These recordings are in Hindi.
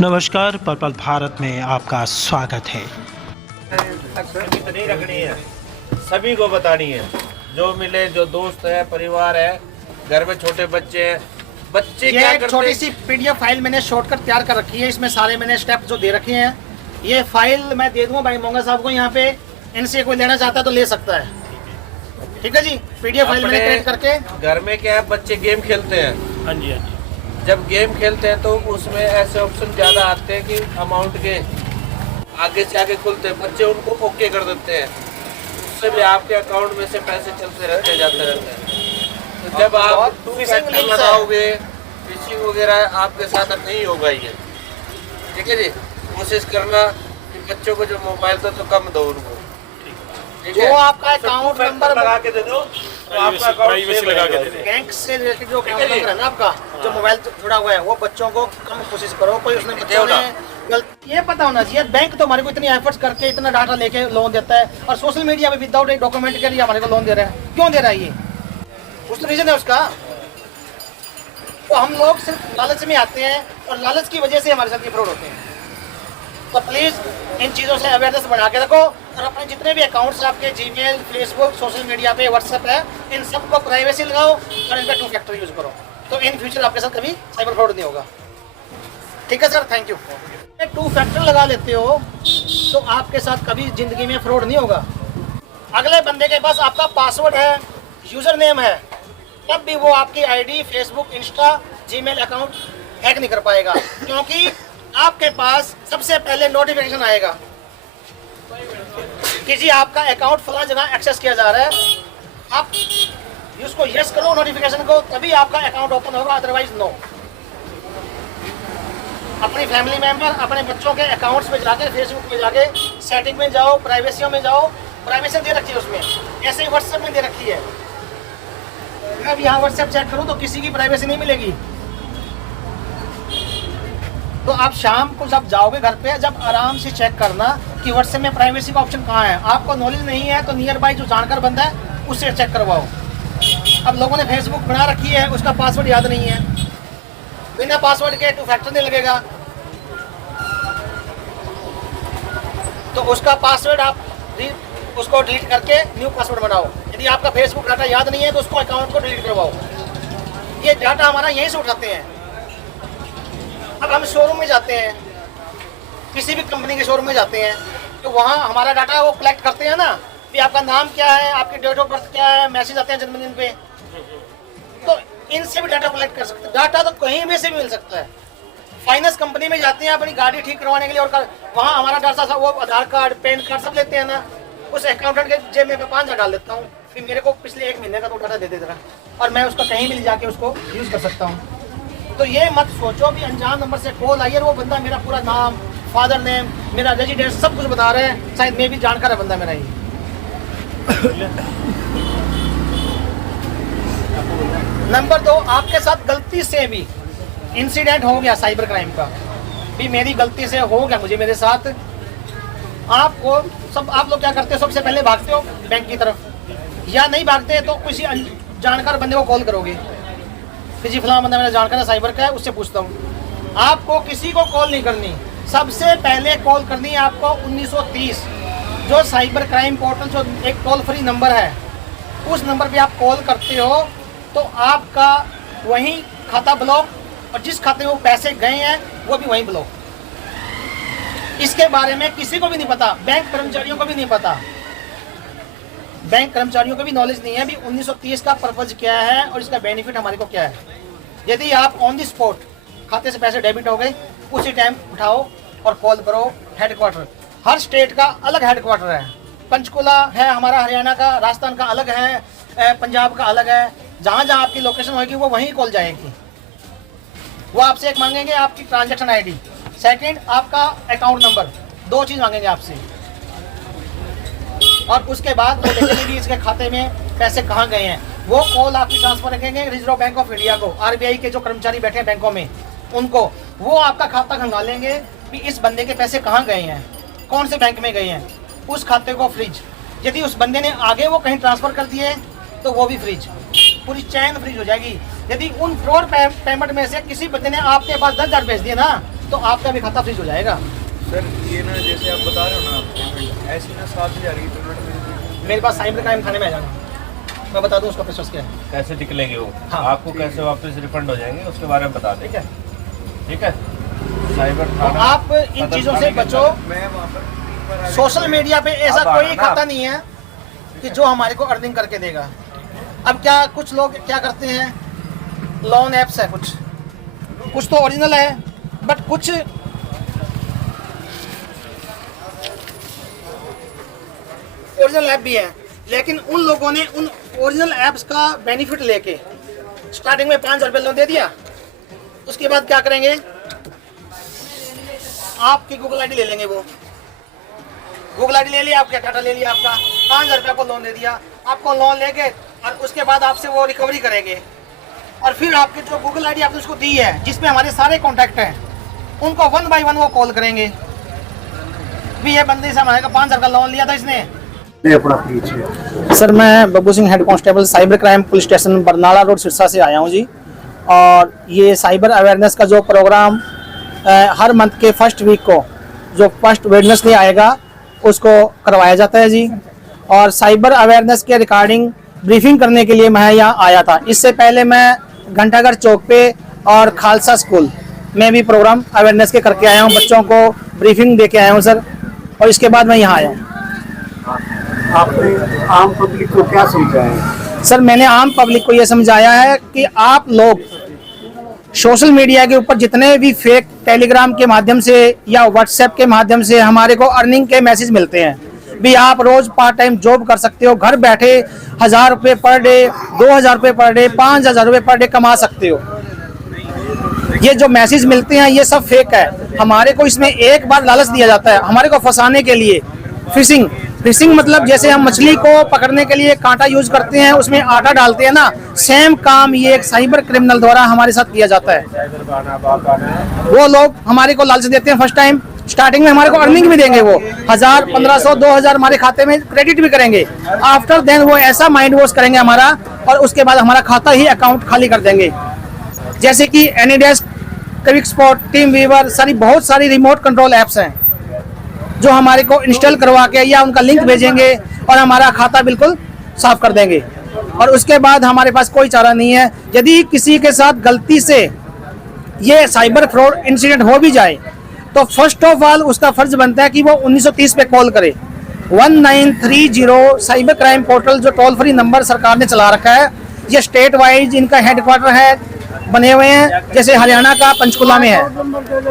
नमस्कार, पर्पल भारत में आपका स्वागत है। सभी तो नहीं रखनी है, सभी को बतानी है। जो मिले, जो दोस्त है, परिवार है, घर में छोटे बच्चे हैं, बच्चे क्या ये करते छोटी सी पीडीएफ फाइल मैंने शॉर्टकट तैयार कर रखी है। इसमें सारे मैंने स्टेप जो दे रखे हैं, ये फाइल मैं दे दूंगा भाई मोंगा साहब को। यहाँ पे इनसे कोई लेना चाहता है तो ले सकता है। ठीक है जी, पीडीएफ फाइल मैंने क्रिएट करके। घर में क्या है, बच्चे गेम खेलते हैं। हाँ जी, हाँ जी। जब गेम खेलते हैं तो उसमें ऐसे ऑप्शन ज्यादा आते हैं कि अमाउंट के आगे से आगे खुलते हैं, बच्चे उनको ओके कर देते हैं। उससे भी आपके अकाउंट में से पैसे चलते रहते जाते रहते हैं। तो जब आप फिशिंग लगाओगे, फिशिंग वगैरह आपके साथ नहीं होगा ये। ठीक है जी, कोशिश करना कि बच्चों को जो मोबाइल दो तो कम दो उनको। ठीक है, वो आपका अकाउंट नंबर लगा के दे दो तो आपका अकाउंट लगा के दे दो। बैंक से रिलेटेड जो अकाउंट नंबर है ना आपका, जो मोबाइल जुड़ा हुआ है, वो बच्चों को कम कोशिश करो। कोई उसने बच्चों ने ये पता होना चाहिए, बैंक तो हमारे को इतनी एफर्ट्स करके इतना डाटा लेके लोन देता है, और सोशल मीडिया में विदाउट एक डॉक्यूमेंट के लिए हमारे को लोन दे रहा है। क्यों दे रहा है ये? कुछ तो रीजन है उसका। तो हम लोग सिर्फ लालच में आते हैं, और लालच की वजह से हमारे साथ ये फ्रॉड होते हैं। तो प्लीज़ इन चीज़ों से अवेयरनेस बढ़ा के रखो, और अपने जितने भी अकाउंट्स आपके जीमेल, फेसबुक, सोशल मीडिया पे, व्हाट्सएप है, इन सबको प्राइवेसी लगाओ और इनका 2 फैक्टर यूज़ करो। तो इन फ्यूचर आपके साथ कभी साइबर फ्रॉड नहीं होगा। ठीक है सर, थैंक यू। 2 फैक्टर लगा लेते हो तो आपके साथ कभी ज़िंदगी में फ्रॉड नहीं होगा। अगले बंदे के पास आपका पासवर्ड है, यूज़र नेम है, तब भी वो आपकी ID, Facebook, Insta, Gmail account hack नहीं कर पाएगा, क्योंकि आपके पास सबसे पहले नोटिफिकेशन आएगा कि जी आपका अकाउंट फला जगह एक्सेस किया जा रहा है। आप उसको यस करो नोटिफिकेशन को, तभी आपका अकाउंट ओपन होगा, अदरवाइज नो। अपनी फैमिली मेंबर, अपने बच्चों के अकाउंट्स में जाके, फेसबुक में जाके सेटिंग में जाओ, प्राइवेसी में जाओ। प्राइवेसी दे रखी है उसमें, ऐसे ही व्हाट्सएप में दे रखी है। अब यहाँ व्हाट्सएप चेक करूँ तो किसी की प्राइवेसी नहीं मिलेगी। तो आप शाम को जब जाओगे घर पे, जब आराम से चेक करना कि व्हाट्सएप में प्राइवेसी का ऑप्शन कहाँ है। आपको नॉलेज नहीं है तो नियर बाई जो जानकार बंदा है उससे चेक करवाओ। अब लोगों ने फेसबुक बना रखी है, उसका पासवर्ड याद नहीं है, बिना पासवर्ड के 2 फैक्टर नहीं लगेगा, तो उसका पासवर्ड आप उसको डिलीट करके न्यू पासवर्ड बनाओ। यदि आपका फेसबुक डाटा याद नहीं है तो उसको अकाउंट को डिलीट करवाओ। ये डाटा हमारा यहीं से उठाते हैं। अब हम शोरूम में जाते हैं, किसी भी कंपनी के शोरूम में जाते हैं, तो वहाँ हमारा डाटा वो कलेक्ट करते हैं ना कि आपका नाम क्या है, आपकी डेट ऑफ बर्थ क्या है, मैसेज आते हैं जन्मदिन पे। तो इनसे भी डाटा कलेक्ट कर सकते हैं। डाटा तो कहीं भी से भी मिल सकता है। फाइनेंस कंपनी में जाते हैं अपनी गाड़ी ठीक करवाने के लिए, और वहाँ हमारा डाटा वो आधार कार्ड, पैन कार्ड सब लेते हैं ना। उस अकाउंटेंट के जेब में 5,000 डाल देता हूँ, फिर मेरे को पिछले 1 महीने का तो डाटा दे देता है, और मैं उसका कहीं भी ले जाके उसको यूज़ कर सकता हूँ। तो ये मत सोचो भी अनजान नंबर से कॉल आई है, वो बंदा मेरा पूरा नाम, फादर नेम, मेरा रेजिडेंस सब कुछ बता रहे हैं, शायद मैं भी जानकार है बंदा मेरा ही। नंबर 2, आपके साथ गलती से भी इंसिडेंट हो गया साइबर क्राइम का, भी मेरी गलती से हो गया, मुझे मेरे साथ, आपको सब आप लोग क्या करते हो, सबसे पहले भागते हो बैंक की तरफ, या नहीं भागते तो किसी जानकार बंदे को कॉल करोगे कि जी फलाना बंदा मेरा जानकार है साइबर का है, उससे पूछता हूँ। आपको किसी को कॉल नहीं करनी, सबसे पहले कॉल करनी है आपको 1930, जो साइबर क्राइम पोर्टल, जो एक टोल फ्री नंबर है, उस नंबर पे आप कॉल करते हो तो आपका वहीं खाता ब्लॉक, और जिस खाते में वो पैसे गए हैं वो भी वहीं ब्लॉक। इसके बारे में किसी को भी नहीं पता, बैंक कर्मचारियों को भी नहीं पता, बैंक कर्मचारियों को भी नॉलेज नहीं है भी 1930 का पर्पज क्या है और इसका बेनिफिट हमारे को क्या है। यदि आप ऑन द स्पॉट खाते से पैसे डेबिट हो गए, उसी टाइम उठाओ और कॉल करो हेडक्वार्टर। हर स्टेट का अलग हेडक्वार्टर है, पंचकुला है हमारा, हरियाणा का, राजस्थान का अलग है, पंजाब का अलग है। जहाँ जहाँ आपकी लोकेशन होगी वो वहीं कॉल जाएगी। वो आपसे एक मांगेंगे आपकी ट्रांजैक्शन आईडी, सेकंड आपका अकाउंट नंबर, 2 चीज़ मांगेंगे आपसे, और उसके बाद वो देखेंगे कि इसके खाते में पैसे कहाँ गए हैं। वो कॉल आपकी ट्रांसफर रखेंगे रिजर्व बैंक ऑफ इंडिया को, आरबीआई के जो कर्मचारी बैठे हैं बैंकों में उनको। वो आपका खाता खंगालेंगे कि इस बंदे के पैसे कहाँ गए हैं, कौन से बैंक में गए हैं, उस खाते को फ्रीज। यदि उस बंदे ने आगे वो कहीं ट्रांसफर कर दिए तो वो भी फ्रीज, पूरी चैन फ्रीज हो जाएगी। यदि उन फ्रॉड पेमेंट में से किसी बंदे ने आपके पास 10,000 भेज दिए ना, तो आपका भी खाता फ्रीज हो जाएगा। सर ये ना जैसे आप बता रहे हो ना पेमेंट ऐसी ना 7,000 की पेमेंट मेरे पास साइबर क्राइम थाने में आ जाना, मैं बता दूं उसका प्रोसेस क्या है। कैसे निकलेंगे वो, हाँ। आपको कैसे वापस रिफंड हो जाएंगे उसके बारे में बता दें। क्या ठीक है, साइबर तो थाना आप इन चीज़ों से बचो। मैं वहाँ पर सोशल मीडिया पे ऐसा अब आ कोई रहा ना खाता आप। नहीं है कि जो हमारे को अर्निंग करके देगा। अब क्या कुछ लोग क्या करते हैं, लोन ऐप्स है, कुछ तो ओरिजिनल है बट कुछ ओरिजिनल ऐप भी है, लेकिन उन लोगों ने उन ओरिजिनल ऐप्स का बेनिफिट लेके स्टार्टिंग में 5,000 रुपये लोन दे दिया। उसके बाद क्या करेंगे, आपकी गूगल आईडी ले लेंगे, वो गूगल आईडी ले लिया, आपका डाटा ले लिया, आपका 5,000 रुपये को लोन दे दिया, आपको लोन लेके और उसके बाद आपसे वो रिकवरी करेंगे और फिर आपके जो गूगल आईडी आपने उसको दी है जिसमें हमारे सारे कॉन्टैक्ट हैं, उनको 1 बाय 1 वो कॉल करेंगे भी ये बंदे से हमारे का 5,000 का लोन लिया था इसने। सर मैं Babbu Singh head constable cyber crime police station Barnala road Sirsa से आया हूँ जी। और ये साइबर अवेयरनेस का जो प्रोग्राम हर मंथ के फर्स्ट वीक को जो फर्स्ट वेडनेसडे आएगा उसको करवाया जाता है जी। और साइबर अवेयरनेस के रिगार्डिंग ब्रीफिंग करने के लिए मैं यहाँ आया था। इससे पहले मैं घंटाघर चौक पे और खालसा स्कूल में भी प्रोग्राम अवेयरनेस के करके आया हूँ, बच्चों को ब्रीफिंग दे के आया हूँ सर। और इसके बाद मैं यहाँ आया हूँ। आपने आम पब्लिक को क्या समझाया? सर मैंने आम पब्लिक को ये समझाया है कि आप लोग सोशल मीडिया के ऊपर जितने भी फेक टेलीग्राम के माध्यम से या व्हाट्सएप के माध्यम से हमारे को अर्निंग के मैसेज मिलते हैं भी आप रोज पार्ट टाइम जॉब कर सकते हो, घर बैठे 1,000 रुपये पर डे, 2,000 रुपये पर डे, 5,000 रुपये पर डे कमा सकते हो। ये जो मैसेज मिलते हैं ये सब फेक है। हमारे को इसमें एक बार लालच दिया जाता है हमारे को फंसाने के लिए। फिशिंग मतलब जैसे हम मछली को पकड़ने के लिए कांटा यूज करते हैं, उसमें आटा डालते हैं ना, सेम काम ये एक साइबर क्रिमिनल द्वारा हमारे साथ किया जाता है। वो लोग हमारे को लालच देते हैं, फर्स्ट टाइम स्टार्टिंग में हमारे को अर्निंग भी देंगे, वो 1,000, 1,500, 2,000 हमारे खाते में क्रेडिट भी करेंगे। आफ्टर देन वो ऐसा माइंड वॉश करेंगे हमारा और उसके बाद हमारा खाता ही अकाउंट खाली कर देंगे। जैसे कि AnyDesk, quick spot, TeamViewer, बहुत सारी रिमोट कंट्रोल ऐप्स हैं जो हमारे को इंस्टॉल करवा के या उनका लिंक भेजेंगे और हमारा खाता बिल्कुल साफ कर देंगे। और उसके बाद हमारे पास कोई चारा नहीं है। यदि किसी के साथ गलती से ये साइबर फ्रॉड इंसिडेंट हो भी जाए तो फर्स्ट ऑफ ऑल उसका फर्ज बनता है कि वो 1930 पे कॉल करे। 1930 साइबर क्राइम पोर्टल जो टोल फ्री नंबर सरकार ने चला रखा है, ये स्टेट वाइज इनका हेडक्वार्टर है, बने हुए हैं। जैसे हरियाणा का पंचकुला में है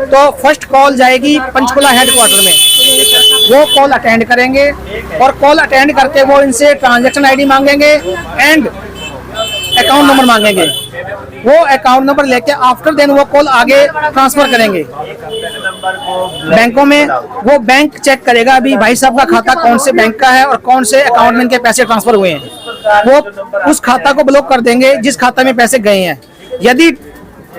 तो फर्स्ट कॉल जाएगी पंचकुला हेडक्वार्टर में, वो कॉल अटेंड करेंगे और कॉल अटेंड करके वो इनसे ट्रांजैक्शन आईडी मांगेंगे एंड अकाउंट नंबर मांगेंगे। वो अकाउंट नंबर लेके आफ्टर देन वो कॉल आगे ट्रांसफर करेंगे बैंकों में। वो बैंक चेक करेगा अभी भाई साहब का खाता कौन से बैंक का है और कौन से अकाउंट में इनके पैसे ट्रांसफर हुए हैं। वो उस खाता को ब्लॉक कर देंगे जिस खाता में पैसे गए हैं। यदि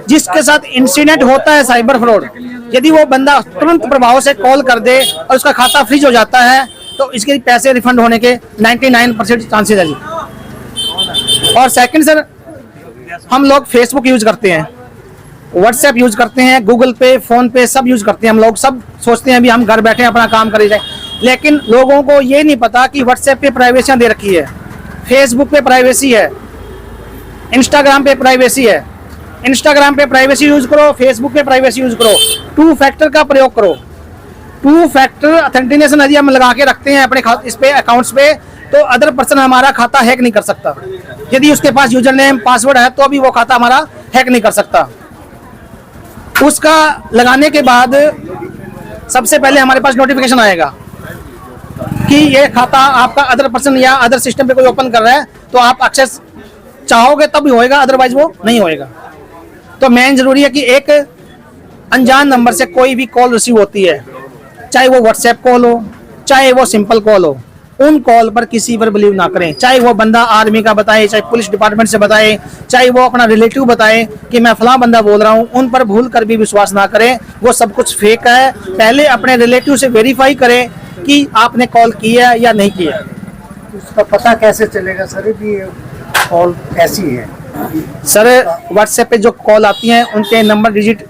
जिसके साथ इंसिडेंट होता है साइबर फ्रॉड, यदि वो बंदा तुरंत प्रभाव से कॉल कर दे और उसका खाता फ्रीज हो जाता है तो इसके पैसे रिफंड होने के 99% चांसेस है जी। और सेकंड सर, हम लोग फेसबुक यूज करते हैं, व्हाट्सएप यूज करते हैं, गूगल पे, फोन पे सब यूज करते हैं। हम लोग सब सोचते हैं भी हम घर बैठे अपना काम कर जाए, लेकिन लोगों को ये नहीं पता कि व्हाट्सएप पे प्राइवेसी दे रखी है, फेसबुक पे प्राइवेसी है, इंस्टाग्राम पे प्राइवेसी है। इंस्टाग्राम पे प्राइवेसी यूज करो, फेसबुक पे प्राइवेसी यूज करो, 2 फैक्टर का प्रयोग करो। 2 फैक्टर ऑथेंटिकेशन यदि हम लगा के रखते हैं अपने इस पे अकाउंट्स पे तो अदर पर्सन हमारा खाता हैक नहीं कर सकता। यदि उसके पास यूजर नेम पासवर्ड है तो अभी वो खाता हमारा हैक नहीं कर सकता। उसका लगाने के बाद सबसे पहले हमारे पास नोटिफिकेशन आएगा कि ये खाता आपका अदर पर्सन या अदर सिस्टम पे कोई ओपन कर रहा है, तो आप एक्सेस चाहोगे तब ही होएगा, अदरवाइज वो नहीं होएगा। तो मेन जरूरी है कि एक अनजान नंबर से कोई भी कॉल रिसीव होती है, चाहे वो व्हाट्सएप कॉल हो, चाहे वो सिंपल कॉल हो, उन कॉल पर किसी पर बिलीव ना करें। चाहे वो बंदा आर्मी का बताए, चाहे पुलिस डिपार्टमेंट से बताए, चाहे वो अपना रिलेटिव बताए कि मैं फलां बंदा बोल रहा हूँ, उन पर भूल कर भी विश्वास ना करें। वो सब कुछ फेक है। पहले अपने रिलेटिव से वेरीफाई करें कि आपने कॉल किया या नहीं किया। उसका पता कैसे चलेगा सर भी कॉल ऐसी है? सर व्हाट्सएप पे जो कॉल आती हैं उनके नंबर डिजिट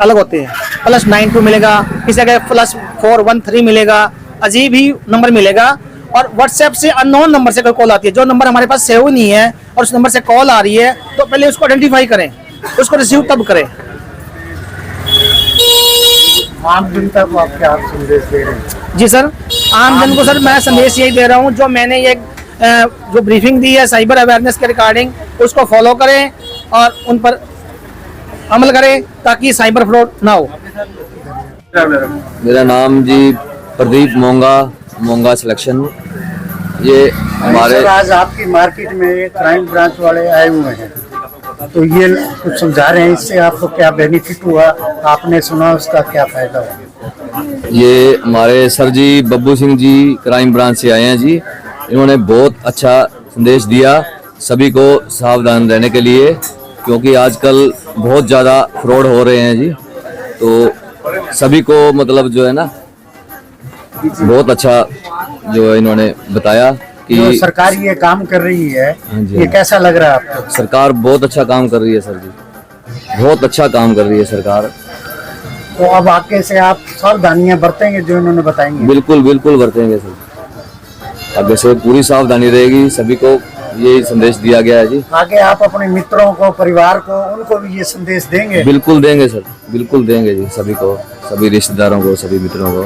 अलग होते हैं। +92 मिलेगा, किसी जगह +413 मिलेगा, अजीब ही नंबर मिलेगा। और व्हाट्सएप से अननोन नंबर से कोई कॉल आती है, जो नंबर हमारे पास सेव नहीं है और उस नंबर से कॉल आ रही है, तो पहले उसको आइडेंटिफाई करें, उसको रिसीव तब करें। आम जनता को आप क्या संदेश दे रहे हैं? जी सर, आम जन को सर मैं संदेश यही दे रहा हूँ, जो मैंने ये जो ब्रीफिंग दी है साइबर अवेयरनेस के रिगार्डिंग, उसको फॉलो करें और उन पर अमल करें ताकि साइबर फ्रॉड ना हो। मेरा नाम जी प्रदीप मोंगा सिलेक्शन। ये हमारे सर, आज आपकी मार्केट में क्राइम ब्रांच वाले आए हुए हैं, तो ये कुछ समझा रहे हैं, इससे आपको क्या बेनिफिट हुआ, आपने सुना, उसका क्या फायदा हुआ? ये हमारे सर जी बब्बू सिंह जी क्राइम ब्रांच से आए हैं जी। इन्होंने बहुत अच्छा संदेश दिया सभी को सावधान रहने के लिए, क्योंकि आजकल बहुत ज़्यादा फ्रॉड हो रहे हैं जी। तो सभी को मतलब जो है ना बहुत अच्छा जो इन्होंने बताया कि जो सरकार ये काम कर रही है, जी, ये कैसा लग रहा है आपको? सरकार बहुत अच्छा काम कर रही है सर जी, बहुत अच्छा काम कर रही है सरकार। तो अब आगे से आप सावधानियां बरतेंगे जो इन्होंने बताएंगे? बिल्कुल बिल्कुल बरतेंगे सर, आगे से पूरी सावधानी रहेगी, सभी को यही संदेश दिया गया है जी। आगे आप अपने मित्रों को, परिवार को, उनको भी ये संदेश देंगे? बिल्कुल देंगे सर, बिल्कुल देंगे जी, सभी को, सभी रिश्तेदारों को, सभी मित्रों को।